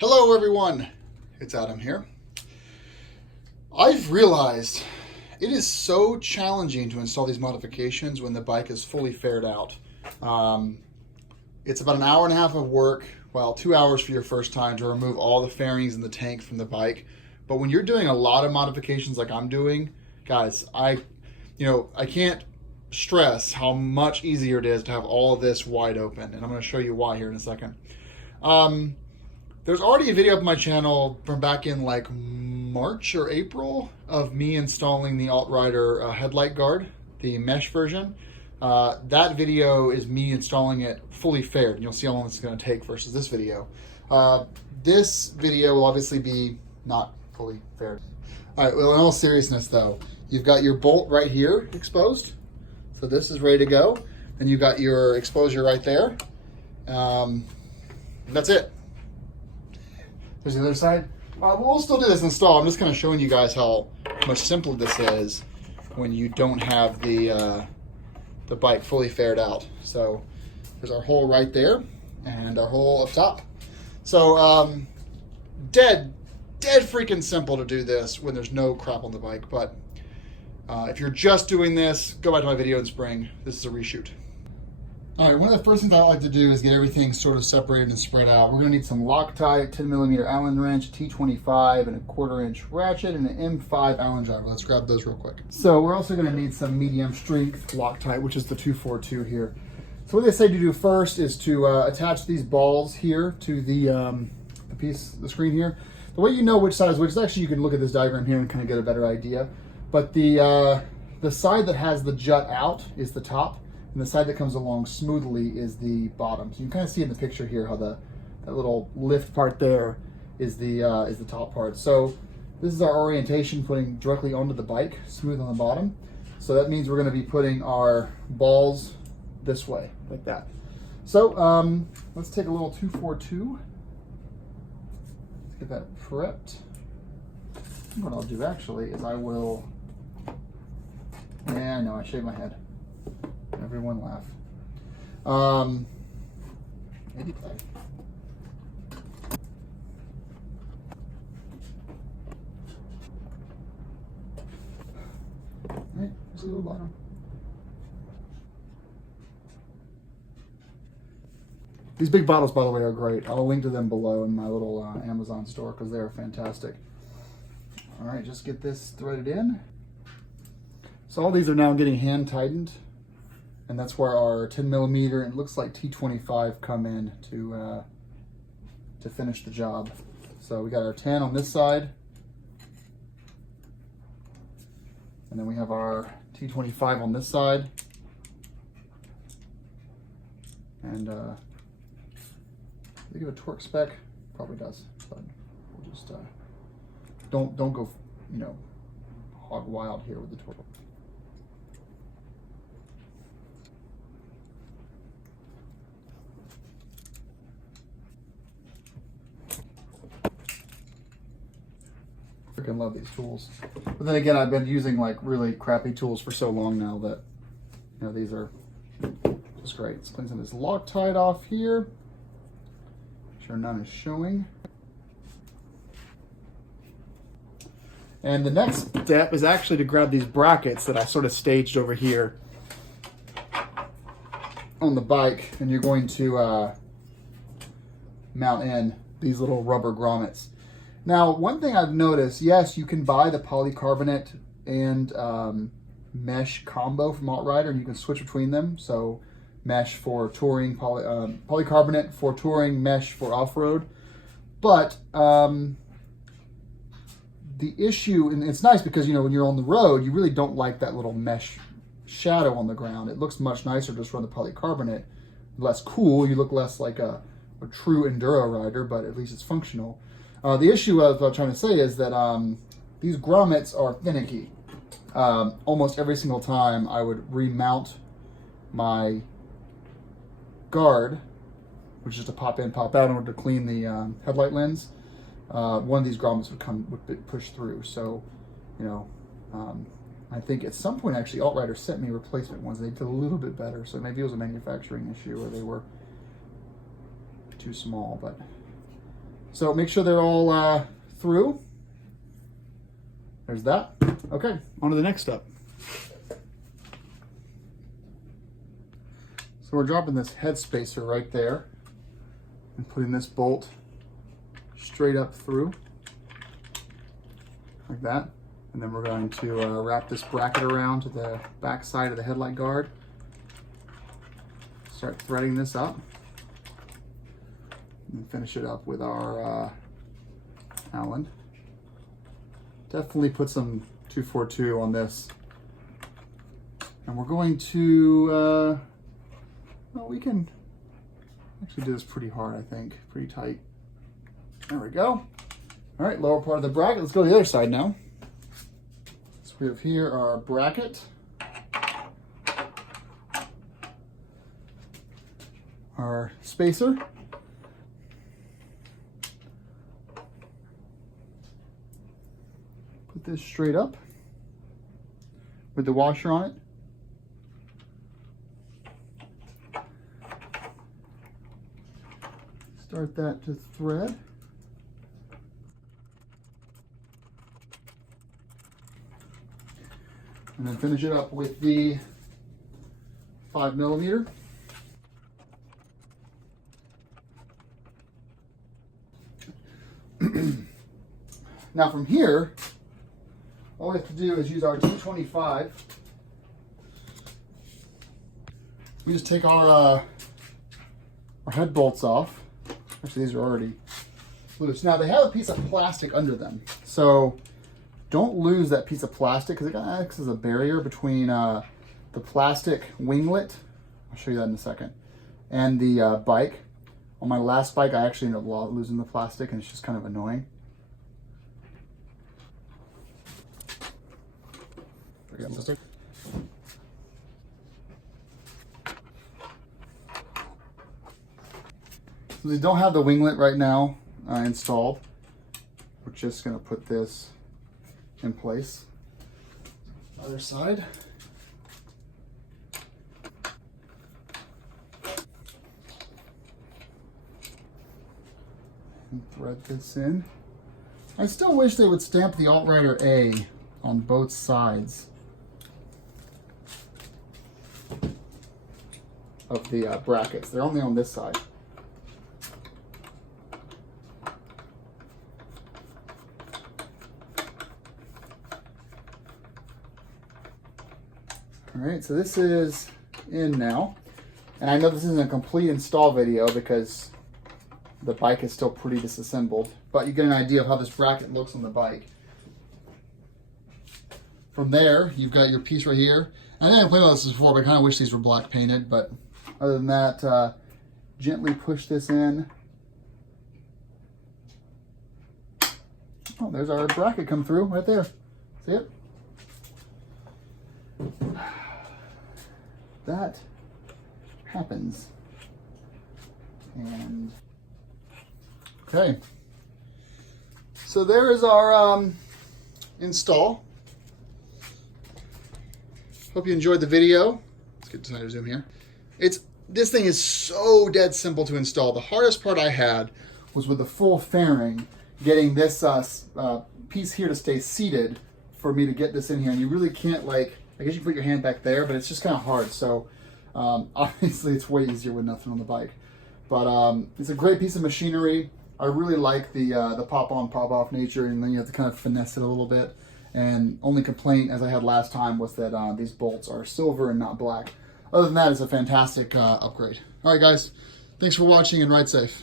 Hello everyone, it's Adam here. I've realized it is so challenging to install these modifications when the bike is fully faired out. It's about an hour and a half of work, well, 2 hours for your first time to remove all the fairings in the tank from the bike. But when you're doing a lot of modifications like I'm doing, guys, I can't stress how much easier it is to have all of this wide open. And I'm going to show you why here in a second. There's already a video up on my channel from back in like March or April of me installing the AltRider headlight guard, the mesh version. That video is me installing it fully faired, and you'll see how long it's going to take versus this video. This video will obviously be not fully faired. All right, well, in all seriousness though, you've got your bolt right here exposed. So this is ready to go. And you've got your exposure right there. That's it. There's the other side. We'll still do this install. I'm just kind of showing you guys how much simpler this is when you don't have the bike fully faired out. So there's our hole right there and our hole up top. So dead freaking simple to do this when there's no crap on the bike. But if you're just doing this, go back to my video in spring. This is a reshoot. All right, one of the first things I like to do is get everything sort of separated and spread out. We're gonna need some Loctite, 10mm Allen wrench, T25, and a 1/4 inch ratchet, and an M5 Allen driver. Let's grab those real quick. So we're also gonna need some medium strength Loctite, which is the 242 here. So what they say to do first is to attach these balls here to the screen here. The way you know which side is which is actually, you can look at this diagram here and kind of get a better idea. But the side that has the jut out is the top. And the side that comes along smoothly is the bottom. So you can kind of see in the picture here how that little lift part there is the top part. So this is our orientation, putting directly onto the bike, smooth on the bottom. So that means we're going to be putting our balls this way, like that. So let's take a little 242. Let's get that prepped. And what I'll do actually is I shaved my head. Everyone laugh. Right, just a little bottom. These big bottles, by the way, are great. I'll link to them below in my little Amazon store because they are fantastic. All right, just get this threaded in. So all these are now getting hand tightened. And that's where our 10mm and it looks like T25 come in to finish the job. So we got our 10 on this side, and then we have our T25 on this side, and does it give a torque spec? Probably does, but we'll just don't go hog wild here with the torque. Freaking love these tools, but then again, I've been using like really crappy tools for so long now that these are just great. Let's clean some of this Loctite off here. Make sure none is showing. And the next step is actually to grab these brackets that I sort of staged over here on the bike, and you're going to mount in these little rubber grommets. Now, one thing I've noticed, yes, you can buy the polycarbonate and mesh combo from AltRider, and you can switch between them. So mesh for touring, polycarbonate for touring, mesh for off-road. But the issue, and it's nice because, when you're on the road, you really don't like that little mesh shadow on the ground. It looks much nicer just run the polycarbonate. Less cool, you look less like a true enduro rider, but at least it's functional. The issue of what I'm trying to say is that these grommets are finicky. Almost every single time I would remount my guard, which is to pop in, pop out in order to clean the headlight lens. One of these grommets would push through. So, I think at some point actually AltRider sent me replacement ones. They did a little bit better. So maybe it was a manufacturing issue or they were too small, but So make sure they're all through. There's that. Okay, on to the next step. So we're dropping this head spacer right there and putting this bolt straight up through like that. And then we're going to wrap this bracket around to the back side of the headlight guard. Start threading this up and finish it up with our Allen. Definitely put some 242 on this. And we're going to, well, we can actually do this pretty hard, I think, pretty tight. There we go. All right, lower part of the bracket. Let's go to the other side now. So we have here our bracket, our spacer, put this straight up with the washer on it. Start that to thread. And then finish it up with the 5mm. Now from here, all we have to do is use our 225. We just take our head bolts off. Actually, these are already loose. Now they have a piece of plastic under them, so don't lose that piece of plastic because it kind of acts as a barrier between the plastic winglet, I'll show you that in a second, and the bike. On my last bike, I actually ended up losing the plastic, and it's just kind of annoying. So they don't have the winglet right now installed. We're just going to put this in place. Other side. And thread this in. I still wish they would stamp the AltRider A on both sides of the brackets. They're only on this side. All right, so this is in now. And I know this isn't a complete install video because the bike is still pretty disassembled, but you get an idea of how this bracket looks on the bike. From there, you've got your piece right here. I didn't play with this before, but I kind of wish these were black painted, but other than that, gently push this in. Oh, there's our bracket come through right there. See it? That happens. And okay, so there is our install. Hope you enjoyed the video. Let's get to zoom here. This thing is so dead simple to install. The hardest part I had was with the full fairing, getting this piece here to stay seated for me to get this in here. And you really can't, like, I guess you put your hand back there, but it's just kind of hard. So obviously it's way easier with nothing on the bike. But it's a great piece of machinery. I really like the pop-on, pop-off nature, and then you have to kind of finesse it a little bit. And only complaint, as I had last time, was that these bolts are silver and not black. Other than that, it's a fantastic upgrade. All right, guys. Thanks for watching, and ride safe.